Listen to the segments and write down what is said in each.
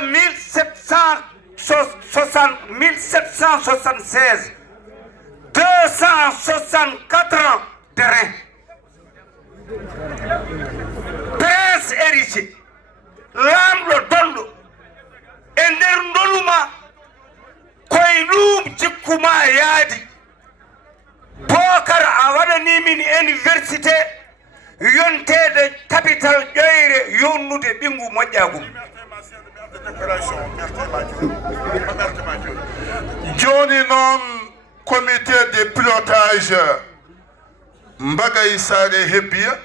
voie 1776, 264 terrains. Prince héritier, lamɗo donɗo e nder ndoluma koye ɗum jikkuma yaadi Bokar a waɗani min université yontede capital ƴoyre yonnude ɓingu moƴƴagum. joni noon comité de pilotage mbagay saare hebbiya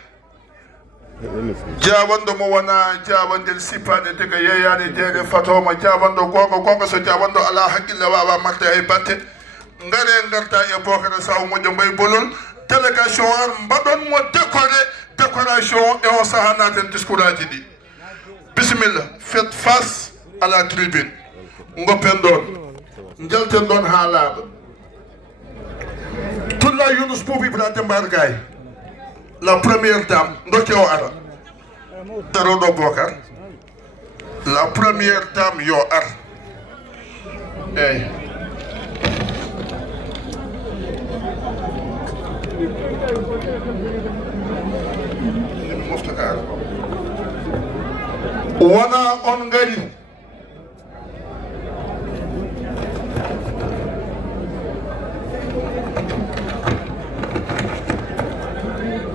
jawando mo wona jawandel sipade daga yeyani jeere fatoma jawando gonga so jawando ala haqqille wawa marde hay batte ngare garta e Bocara Saw moƴƴo mbay bolol délégation an mbaɗon mo décoration e on saha naten discours aji ɗi bisimilla faites face à la tribune goppen ɗon jalten ɗon ha laaɓa Tulla Yunus Boubou Ibrahima Mbargay la première dame dokke o ara daroɗo Bocar la première dame yo ar eyyi wona on ngari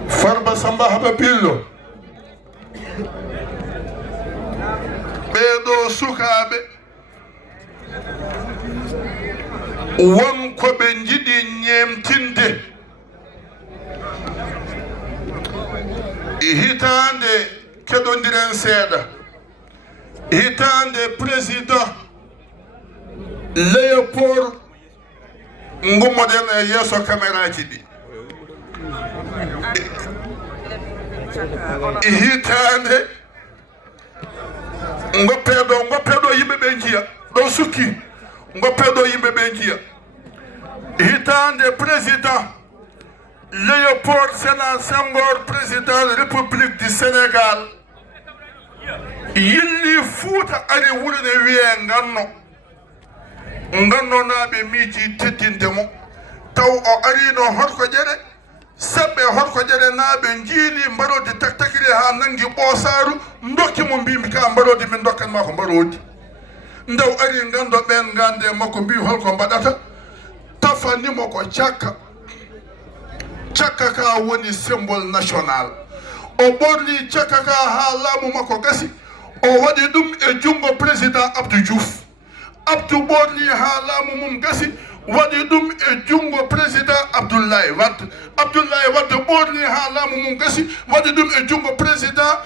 Farba Samba Haba Pillo ɓeeɗo sukaaɓe wonko ɓe jiɗi ñemtinde hitande keɗodiren seeɗa hitande président Léopold gummoɗen e yeeso caméra ji ɗi hitande goppeɗo yimɓe ɓe jiya ɗo sukki goppeɗo yimɓe ɓe jiya hitande président Léopold Sédar Senghor président république du Sénégal yilli Fuuta ari wurne wiye ganno naɓe miiji teddinde mo taw o arino horko ƴeɗe seɓɓe horko ƴeɗe naaɓe jiili mbarodi taktakiri ha nangi ɓoosaru dokki mo mbimi ka mbarodi min dokkanma ko mbarodi ndew ari gando ɓen gande makko mbi holko mbaɗata tafanimo ko cakka ka woni symbole national o ɓorni cakka ka ha laamu makko gasi o waɗi ɗum e jungo président Abdou Diouf Abdou ɓorni ha laamu mum gasi waɗi ɗum e jungo président Abdoulaye Wade ɓorni ha laamu mum gasi waɗi ɗum e jungo président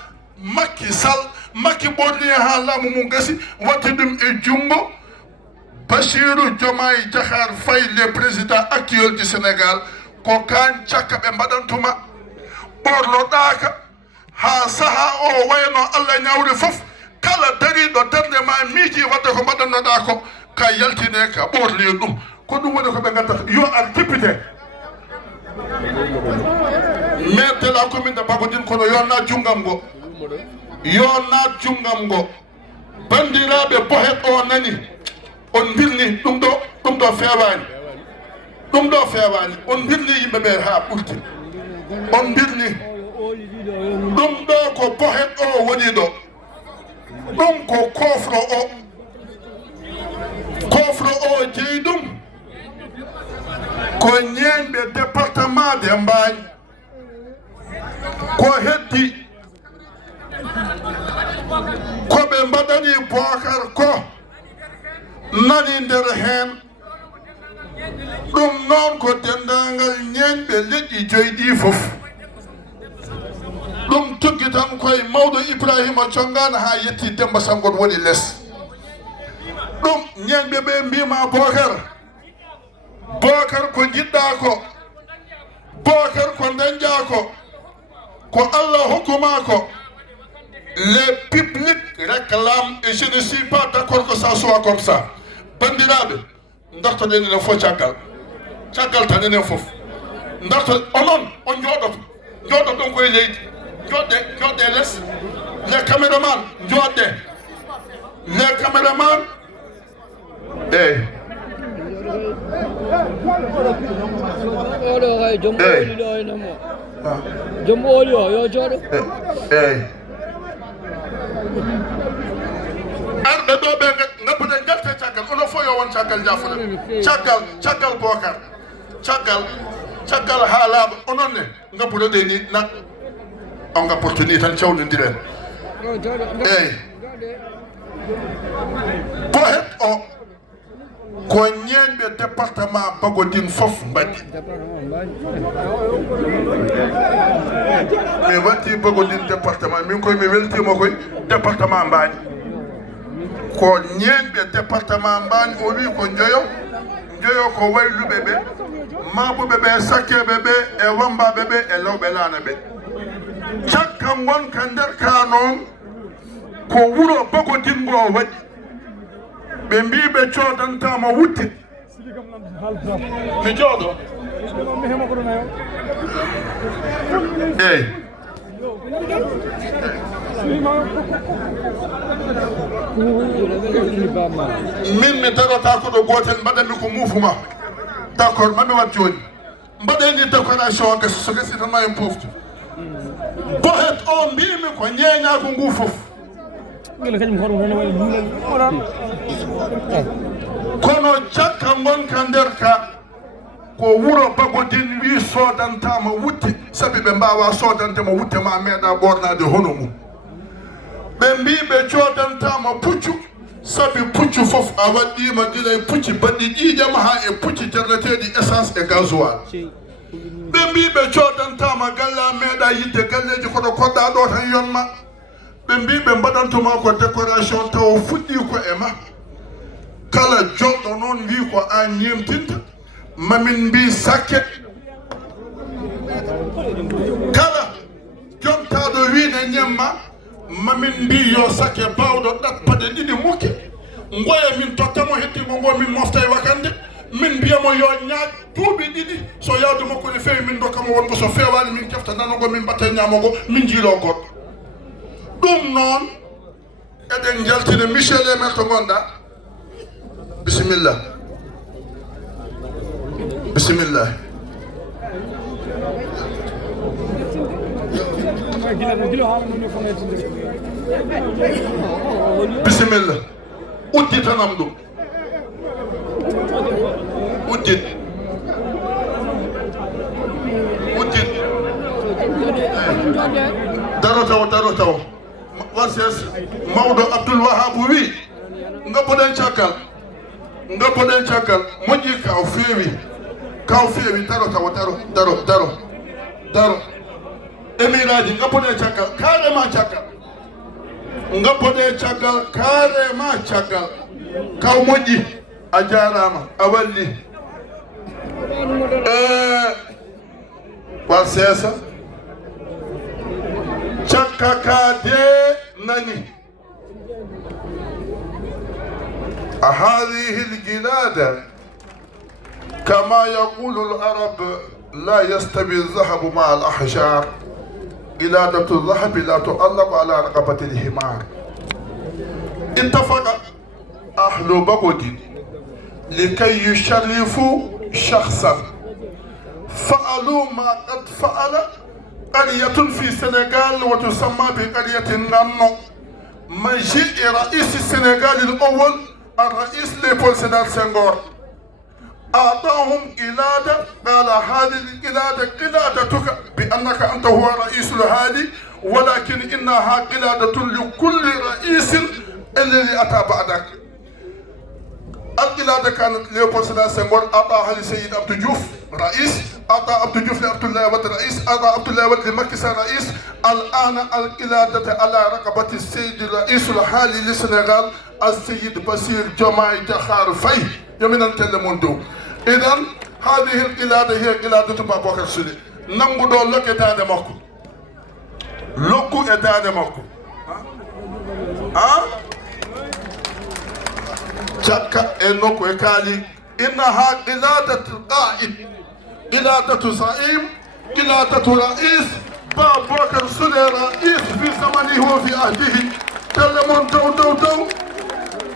Macky Sall ɓorni ha laamu mum gasi waɗi ɗum e jungo Bassirou Diomaye Diakhar Faye le président actuel du Sénégal ko kan cakka ɓe mbaɗantuma ɓornoɗaka ha saaha o wayno Allah ñawri foof kala dariɗo darde ma miiji wadde ko mbaɗannoɗa ko ka yaltine ka ɓorni ɗum ko ɗum woni ko ɓe gaddata yo ar député maire de la commune de Babodine kono yo naat junggam ngo bandiraɓe bohet o nani on birni ɗum ɗo fewani on birni yimɓeɓe ha ɓurti on birni ɗum ɗo ko bohet o woni ɗo ɗum ko kofro o jeeyi ɗum ko ñeñɓe département de Mbagne ko heddi koɓe mbaɗani Bocar ko nani nder hen ɗum noon ko dendagal ñeñɓe leƴƴi joyi ɗi fof ɗum tuggi tan koye mawɗo Ibrahima Thiongane ha yetti Demba Sangot woni less ɗum ñeñɓe ɓe mbima Bocar ko jiɗɗa ko Bocar ko dañƴa ko Allah hokkuma ko les publics réclament et je ne suis pas d'accord que ça soit comme ça bandiraɓe dartoɗen enen fof caggal tan enen fof darto onon on jooɗoto ɗon koye leydi joɗɗe less les caméraman joɗɗe les caméramans. Hey. Hey. Arɓe ɗo ɓe ngabbude galte caggal ono fof yo won caggal jafuɗe caggal bokar caggal haalaɓe onon ne ngabbuɗo ɗe ni nak on ngabborto ni tan cawnodiren eyyi bo het o ko ñeñɓe département Bagodine fof mbaɗi mi watti Bagodine département min koye mi weltima koye département Mbani ko ñeñɓe département Mbani o wi ko joyo ko wayluɓe ɓe maɓuɓe ɓe sakkeɓe ɓe e wambaɓe ɓe e lawɓe laana ɓe cakka gonka nder ka noon ko wuro Bagodine ngo waɗi ɓe mbi ɓe codantama wutte mi jooɗo eyyi min mi darata ko ɗo gotel mbaɗanmi ko mouvement d' accord mami wat joni mbaɗeni décoration gasi so gasi tan ma en poftu bo het o mbimi ko ñeñago ngu foof kono cakka gonka nder ka ko wuro Bagodine wi sodantama wutte saabi ɓe mbawa sodantema wutte ma meeɗa ɓornade hono mum ɓe mbi ɓe codantama puccu saabi puccu foof a waɗɗima gila e pucci baɗɗi ƴiƴama ha e pucci terneteɗi essence e gasoil ɓe mbi ɓe codantama galle a meeɗa yidde galleji koɗo koɗɗa ɗo tan yonma ɓe mbi ɓe mbaɗantuma ko décoration taw fuɗɗi ko e ma kala joɗɗo noon wi ko an ñemtinta mamin mbi sakke kala jontaɗo wiine ñemma mamin mbi yo sakke bawɗo ɗat paɗe ɗiɗi mukke goya min tottamo hettimo ngo min mofta e wakande min mbiyamo yo ñaaj duuɓi ɗiɗi so yawdu makko ne fewi min dokkamo wongo so fewani min kefta nanogo min mbatta ñamogo min jiilo goɗɗo ɗum noon eɗen jaltina Michel le maire to gonɗa bisimilla bisimillah bisimilla udditanam ɗum uddit daro taw warses mawɗo Abdoul Wahab wi ngabboɗen caggal moƴƴi kaw feewi daro émiraji ngabboɗen caggal carrément caggal kaw moƴƴi a jarama a walli war seesa cakka ka de nani هذه الجلادة كما يقول العرب لا يستوي الذهب مع الأحجار جلادة الذهب لا تعلق على رقبة الحمار اتفق أهل Bagodine لكي يشرفوا شخصا فعلوا ما قد فعل قرية في السنغال وتسمى بقرية نانو مجيء رئيس السنغال الأول الرئيس ليبول سيدار سنغور أعطاهم قلادة قال هذه القلادة قلادتك بأنك أنت هو رئيس الهادي ولكن إنها قلادة لكل رئيس الذي أتى بعدك. القلادة كانت ليبول سيدار سنغور أعطاها لسيد عبد الجوف رئيس، أعطى عبد الجوف لعبد الله ود رئيس، أعطى عبد الله ود لمكسة رئيس. الآن القلادة على رقبة السيد الرئيس الحالي للسنغال السيد بشير جماعي جخار فاي يمين نتكلمون دو. إذن هذه القلادة هي قلادة بابكر الصديق. نمبر لك إتادة مكو لكو إتادة مكو جاكا إنوكو إكالي إنها قلادة قائد، قلادة زعيم، قلادة رئيس. بابكر الصديق رئيس في زمنه وفي عهده. تكلمون دو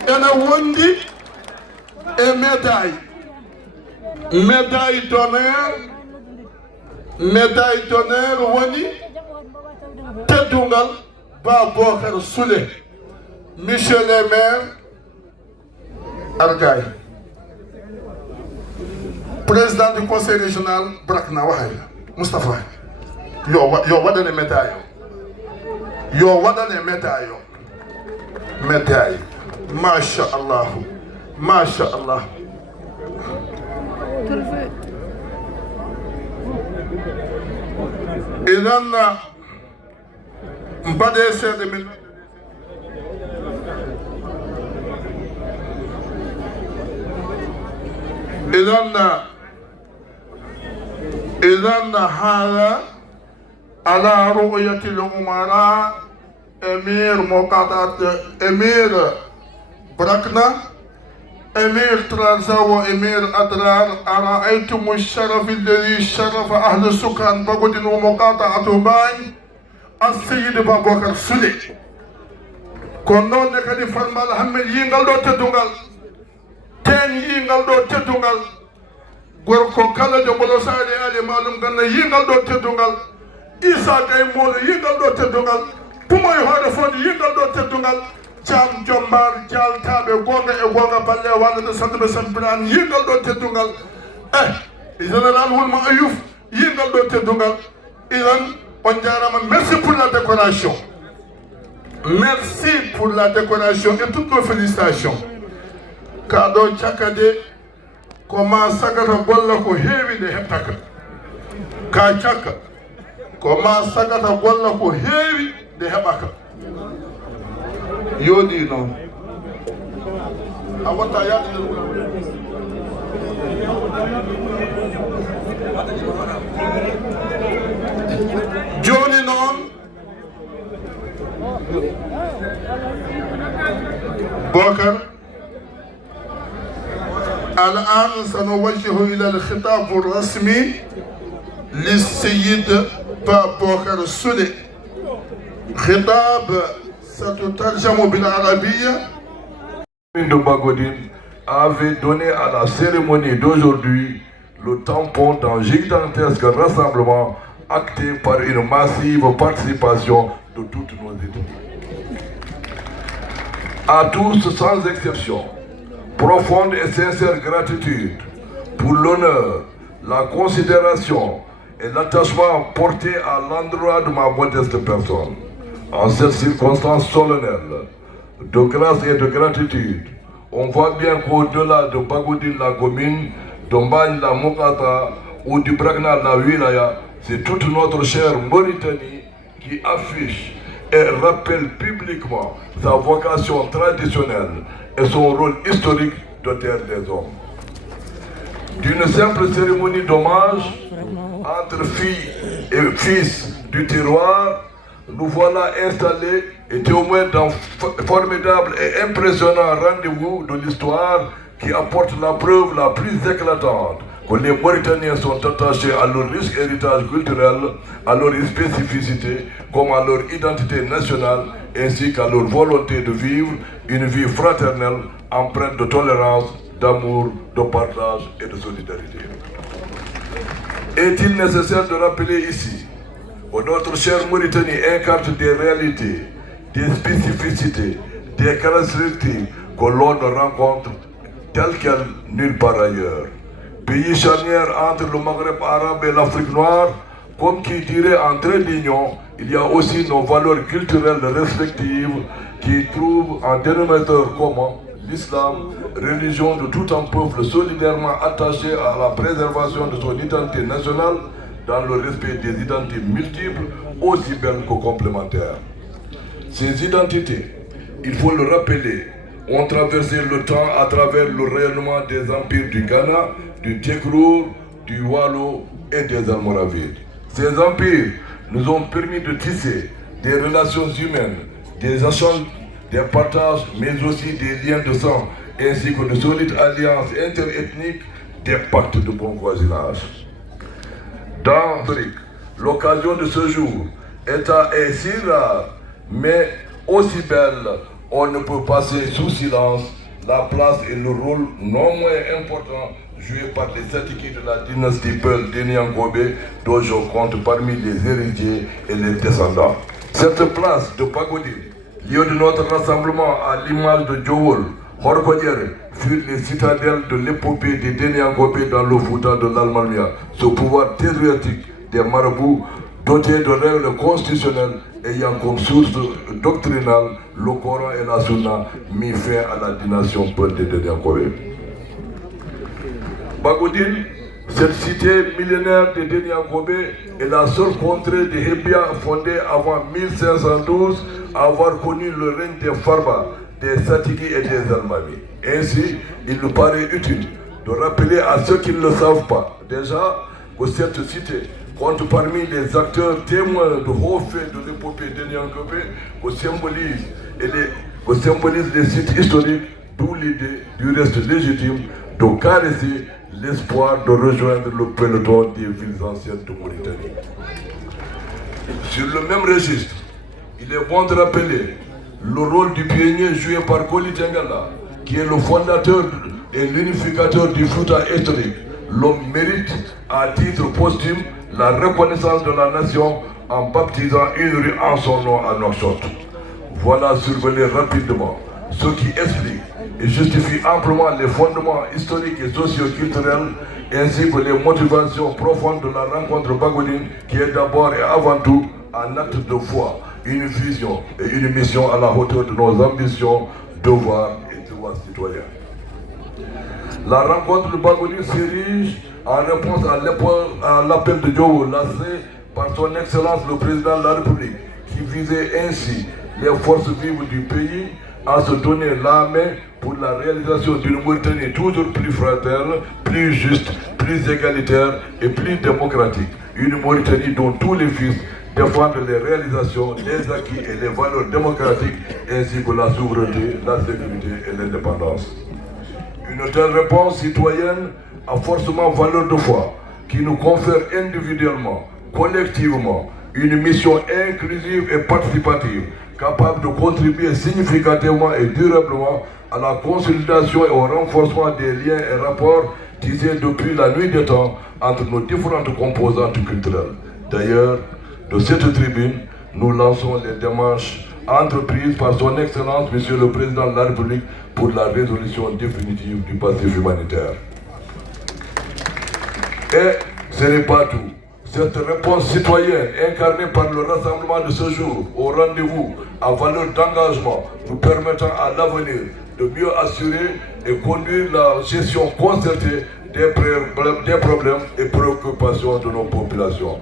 ena wondi e médaille d'honneur woni teddungal Baboubacar Soulé monsieur le maire Argaye président du conseil régional Brakna waxay Moustapha yo waɗane médaille médaille masha Allah idan mbaɗe seeɗa min إذن هذا على رؤية الأمراء أمير مقاطعة أمير بركنا أمير ترانزا وأمير أدرار أرأيتم الشرف الذي شرف أهل السكان بغد ومقاطعة باي السيد بابوكر سولي كونون نكادي فرمال همل ينغال دو تدونغال تين ينغال دو تدونغال gorko kala jo bolo saade ale malum ganna yingal do teddungal isa kay modo yingal do teddungal pumoy hoore fonde yingal do teddungal jam jombar jaltabe gonga e gonga balle walla de sanbe sambiran yingal do teddungal général wulma Ayouf yingal do teddungal idan on jarama merci pour la décoration et toutes nos félicitations kado chakade koma sagata golla ko heewi nde heɓtaka ka cakka koma sagata golla ko heewi nde heɓaka yooɗi noon a watta yaade joni noon Bocar الآن سنوجه إلى الخطاب الرسمي للسيد بابوكر سولي خطاب ستترجم بالعربية. De Bagodine avait donné à la cérémonie d'aujourd'hui le tampon d'un gigantesque rassemblement acté par une massive participation de toutes nos ethnies. À tous sans exception, profonde et sincère gratitude pour l'honneur, la considération et l'attachement porté à l'endroit de ma modeste personne. En cette circonstance solennelle de grâce et de gratitude, on voit bien qu'au-delà de Bagodine la commune, de Mbagne la Mokata ou du Brakna la Wilaya, c'est toute notre chère Mauritanie qui affiche et rappelle publiquement sa vocation traditionnelle et son rôle historique de terre des hommes. D'une simple cérémonie d'hommage entre filles et fils du terroir, nous voilà installés et témoins d'un formidable et impressionnant rendez-vous de l'histoire qui apporte la preuve la plus éclatante que les Mauritaniens sont attachés à leur riche héritage culturel, à leur spécificité, comme à leur identité nationale, ainsi qu'à leur volonté de vivre une vie fraternelle, empreinte de tolérance, d'amour, de partage et de solidarité. Est-il nécessaire de rappeler ici que notre chère Mauritanie incarne des réalités, des spécificités, des caractéristiques que l'on ne rencontre telles quelles nulle part ailleurs. Pays charnière entre le Maghreb arabe et l'Afrique noire, comme qui dirait en trait d'union, il y a aussi nos valeurs culturelles respectives qui trouvent un dénominateur commun l'islam, religion de tout un peuple solidairement attaché à la préservation de son identité nationale dans le respect des identités multiples, aussi belles que complémentaires. Ces identités, il faut le rappeler, ont traversé le temps à travers le rayonnement des empires du Ghana, du Tekrour, du Wallo et des Almoravides. Ces empires nous ont permis de tisser des relations humaines, des échanges, des partages, mais aussi des liens de sang, ainsi que de solides alliances interethniques, des pactes de bon voisinage. Dans l'Afrique, l'occasion de ce jour est si rare, mais aussi belle, on ne peut passer sous silence la place et le rôle non moins important joué par les Satiki de la dynastie Peul d'Eniangobe, dont je compte parmi les héritiers et les descendants. Cette place de Pagodine, lieu de notre rassemblement à l'image de Djowol, Horkodjere, furent les citadelles de l'épopée des Deniangobe dans le Fouta de l'Almalmia, ce pouvoir territorial des marabouts doté de règles constitutionnelles ayant comme source doctrinale le Coran et la Sunna, mis fin à la dynastie Peul de Deniangobe. Pagodine, cette cité millénaire de Deniangobe est la seule contrée de Hebia fondée avant 1512 à avoir connu le règne des Farba, des Satiki et des Almami. Ainsi, il nous paraît utile de rappeler à ceux qui ne le savent pas déjà que cette cité compte parmi les acteurs témoins de hauts faits de l'épopée d'Eniangobe que symbolise les sites historiques, d'où l'idée du reste légitime de caresser l'espoir de rejoindre le peloton des villes anciennes de Mauritanie. Sur le même registre, il est bon de rappeler le rôle du pionnier joué par Koli Tengala, qui est le fondateur et l'unificateur du Fouta historique. L'homme mérite, à titre posthume, la reconnaissance de la nation en baptisant une rue en son nom à Nouakchott. Voilà survolé rapidement ce qui explique et justifie amplement les fondements historiques et socio-culturels ainsi que les motivations profondes de la rencontre Pagodine qui est d'abord et avant tout un acte de foi, une vision et une mission à la hauteur de nos ambitions, devoirs et devoirs citoyens. La rencontre de Pagodine s'érige en réponse à l'appel de Djowol lancé par son Excellence le Président de la République qui visait ainsi les forces vives du pays à se donner la main pour la réalisation d'une Mauritanie toujours plus fraterne, plus juste, plus égalitaire et plus démocratique. Une Mauritanie dont tous les fils défendent les réalisations, les acquis et les valeurs démocratiques ainsi que la souveraineté, la sécurité et l'indépendance. Une telle réponse citoyenne a forcément valeur de foi qui nous confère individuellement, collectivement, une mission inclusive et participative capable de contribuer significativement et durablement à la consolidation et au renforcement des liens et rapports tissés depuis la nuit des temps entre nos différentes composantes culturelles. D'ailleurs, de cette tribune, nous lançons les démarches entreprises par son Excellence, Monsieur le Président de la République, pour la résolution définitive du passif humanitaire. Et ce n'est pas tout. Cette réponse citoyenne incarnée par le rassemblement de ce jour au rendez-vous à valeur d'engagement nous permettant à l'avenir de mieux assurer et conduire la gestion concertée des problèmes et préoccupations de nos populations.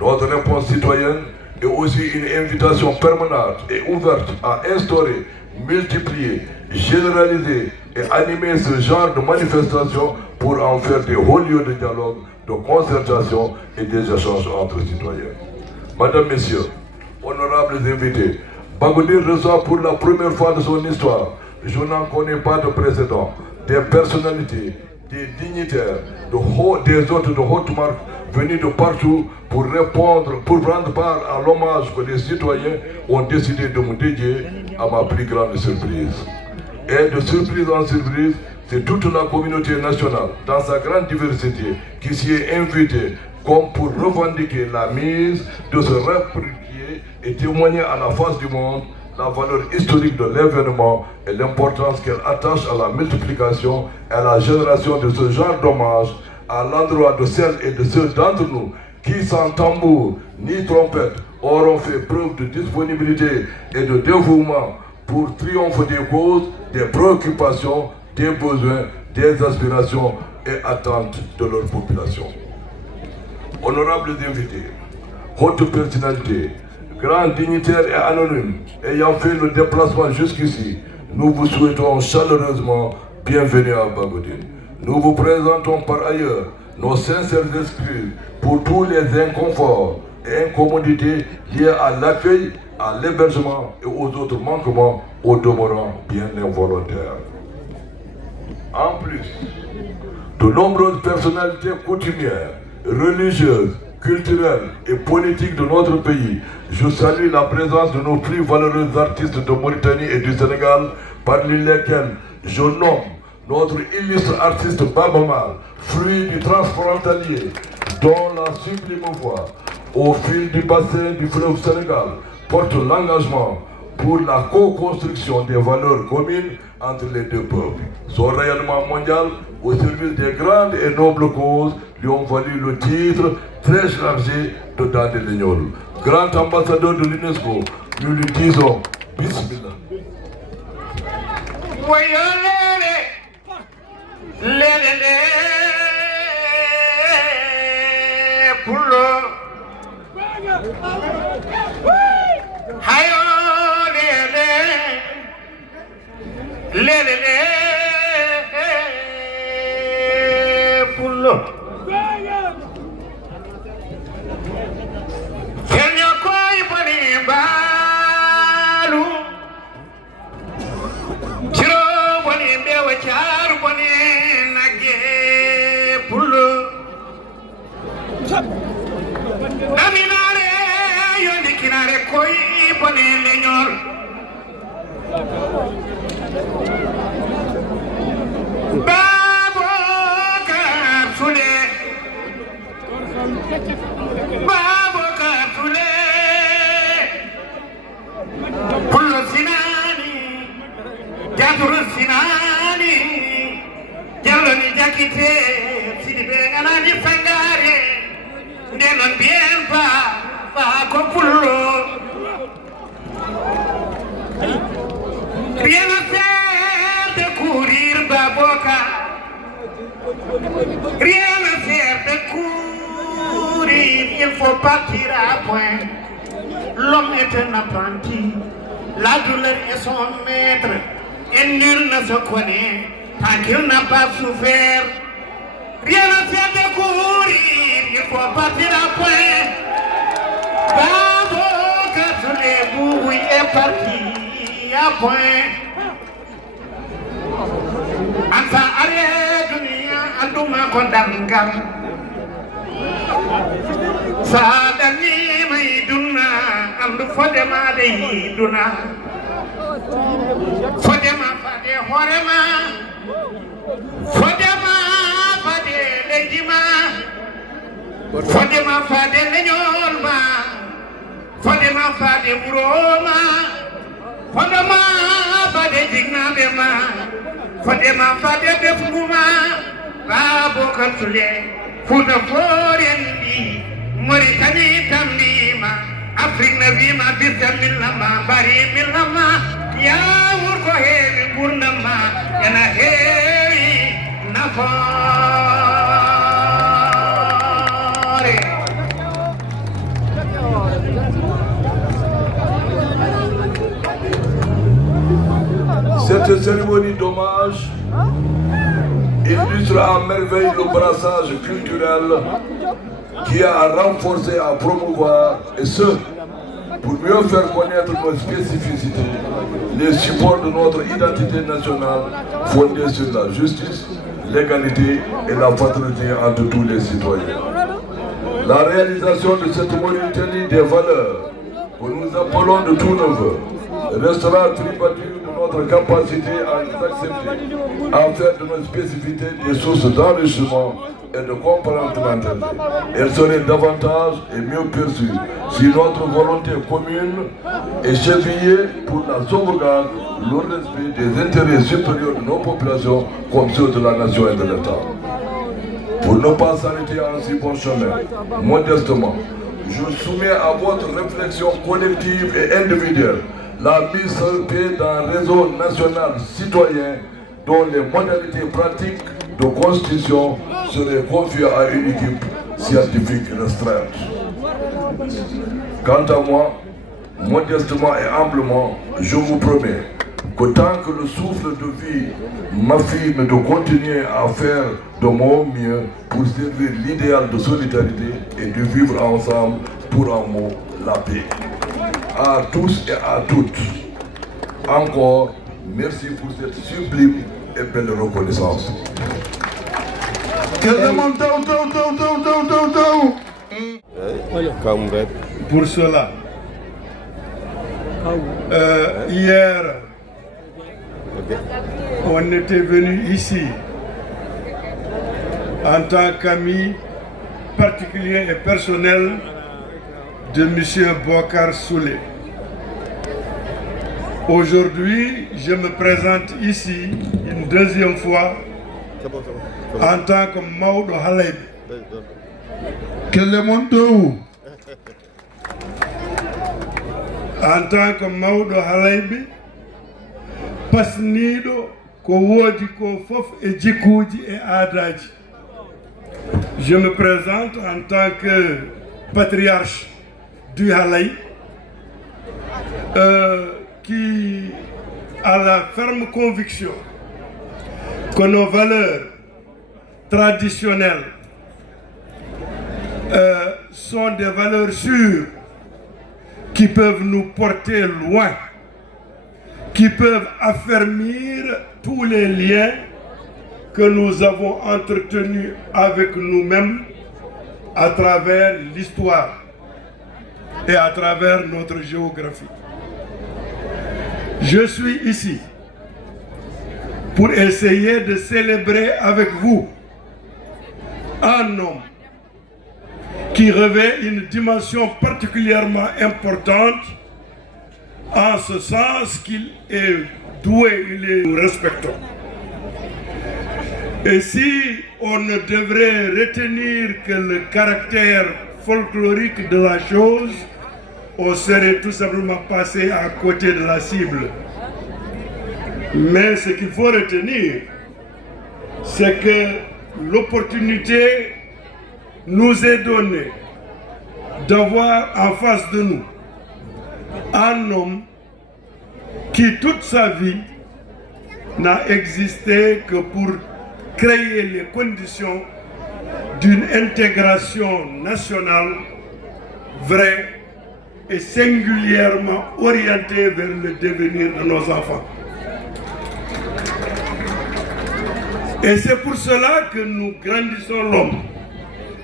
Notre réponse citoyenne est aussi une invitation permanente et ouverte à instaurer, multiplier, généraliser et animer ce genre de manifestations pour en faire des hauts lieux de dialogue, de concertation et des échanges entre citoyens. Madame, Messieurs, honorables invités, Pagodine reçoit pour la première fois de son histoire, je n'en connais pas de précédent, des personnalités, des dignitaires, des hôtes de haute marque venus de partout pour prendre part à l'hommage que les citoyens ont décidé de me dédier à ma plus grande surprise. Et de surprise en surprise, c'est toute la communauté nationale, dans sa grande diversité, qui s'y est invitée comme pour revendiquer la mise de se réapproprier et témoigner à la face du monde la valeur historique de l'événement et l'importance qu'elle attache à la multiplication et à la génération de ce genre d'hommage à l'endroit de celles et de ceux d'entre nous qui, sans tambour ni trompette, auront fait preuve de disponibilité et de dévouement pour triomphe des causes, des préoccupations, des besoins, des aspirations et attentes de leur population. Honorables invités, hautes personnalités, grands dignitaires et anonymes ayant fait le déplacement jusqu'ici, nous vous souhaitons chaleureusement bienvenue à Pagodine. Nous vous présentons par ailleurs nos sincères excuses pour tous les inconforts et incomodités liés à l'accueil, à l'hébergement et aux autres manquements au demeurant bien involontaires. En plus, de nombreuses personnalités coutumières, religieuses, culturelle et politique de notre pays, je salue la présence de nos plus valeureux artistes de Mauritanie et du Sénégal, parmi lesquels je nomme notre illustre artiste Baba Maal, fruit du transfrontalier, dont la sublime voix, au fil du bassin du fleuve Sénégal, porte l'engagement pour la co-construction des valeurs communes entre les deux peuples. Son rayonnement mondial au service des grandes et nobles causes lui ont valu le titre très chargé de Dade Legnol. Grand ambassadeur de l'UNESCO, nous lui disons Bismillah. Rien à faire de courir, Baboka. Rien à faire de courir, il faut partir à point. L'homme est un apprenti, la douleur est son maître, et nul ne se connaît tant qu'il n'a pas souffert. Rien à faire de courir, il faut partir à point. Baboka sur les bouilles est parti à point. Anta are dunia anduma kondangal sadani mai dunna andu fodema de duna fodema fade horema fodema fade lejima fodema fade lenyolma fodema fade buroma fodema fade jignabema Fadema fade defuma Baboka Sule Futa Forendi Mauritanie tamima Afrique nabima bisa millama bari millama ya urko hewi burnama yana hewi nafare. Cette cérémonie d'hommage illustre à merveille le brassage culturel qui a à renforcer, à promouvoir, et ce, pour mieux faire connaître nos spécificités, les supports de notre identité nationale fondée sur la justice, l'égalité et la fraternité entre tous les citoyens. La réalisation de cette Mauritanie des valeurs que nous appelons de tous nos vœux restera tributaire de notre capacité à nous accepter, à faire de nos spécificités des sources d'enrichissement et de complémentarité. Elle serait davantage et mieux perçue si notre volonté commune est chevillée pour la sauvegarde, le respect des intérêts supérieurs de nos populations comme ceux de la nation et de l'État. Pour ne pas s'arrêter en si bon chemin, modestement, je soumets à votre réflexion collective et individuelle la mise sur pied d'un réseau national citoyen dont les modalités pratiques de constitution seraient confiées à une équipe scientifique restreinte. Quant à moi, modestement et humblement, je vous promets que tant que le souffle de vie m'affirme de continuer à faire de mon mieux pour servir l'idéal de solidarité et de vivre ensemble pour un mot, la paix. À tous et à toutes, encore merci pour cette sublime et belle reconnaissance. Pour cela, hier, on était venu ici en tant qu'ami particulier et personnel de M. Bokar Soulé. Aujourd'hui, je me présente ici une deuxième fois en tant que Maodo Haleb. En tant que Maodo Haleb, pasnido ko wodi ko fof e jikkuji e aadaji. Je me présente en tant que patriarche du Halay, qui a la ferme conviction que nos valeurs traditionnelles sont des valeurs sûres qui peuvent nous porter loin, qui peuvent affermir tous les liens que nous avons entretenus avec nous-mêmes à travers l'histoire et à travers notre géographie. Je suis ici pour essayer de célébrer avec vous un homme qui revêt une dimension particulièrement importante en ce sens qu'il est doué, nous respectons. Et si on ne devrait retenir que le caractère folklorique de la chose, on serait tout simplement passé à côté de la cible. Mais ce qu'il faut retenir, c'est que l'opportunité nous est donnée d'avoir en face de nous un homme qui toute sa vie n'a existé que pour créer les conditions d'une intégration nationale vraie et singulièrement orientée vers le devenir de nos enfants. Et c'est pour cela que nous grandissons l'homme.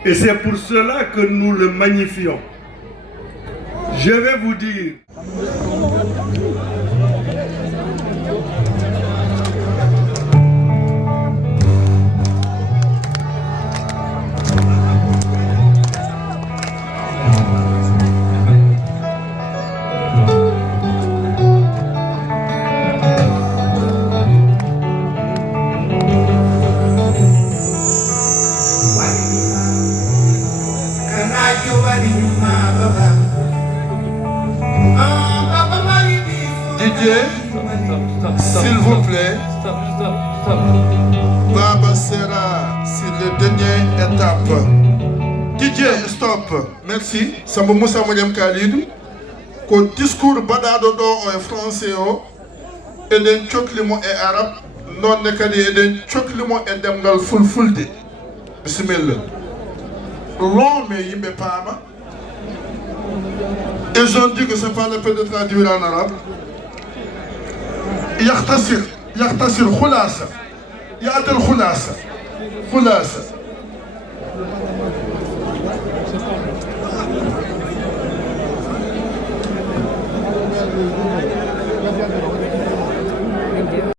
Et c'est pour cela que nous le magnifions. Je vais vous dire. S'il vous plaît, Baba sera sur la dernière étape. Didier, stop. Merci. Sambo Moussa Mouliam Khalidou. Ko discours badado do en français o eden coklimo e arabe non ne kadi eden coklimo e demgal fulfulde. Bismillah. Long mais yimbe pama. Ils ont dit que c'est pas la peine de traduire en arabe. يختصر خلاصة يعطي الخلاصة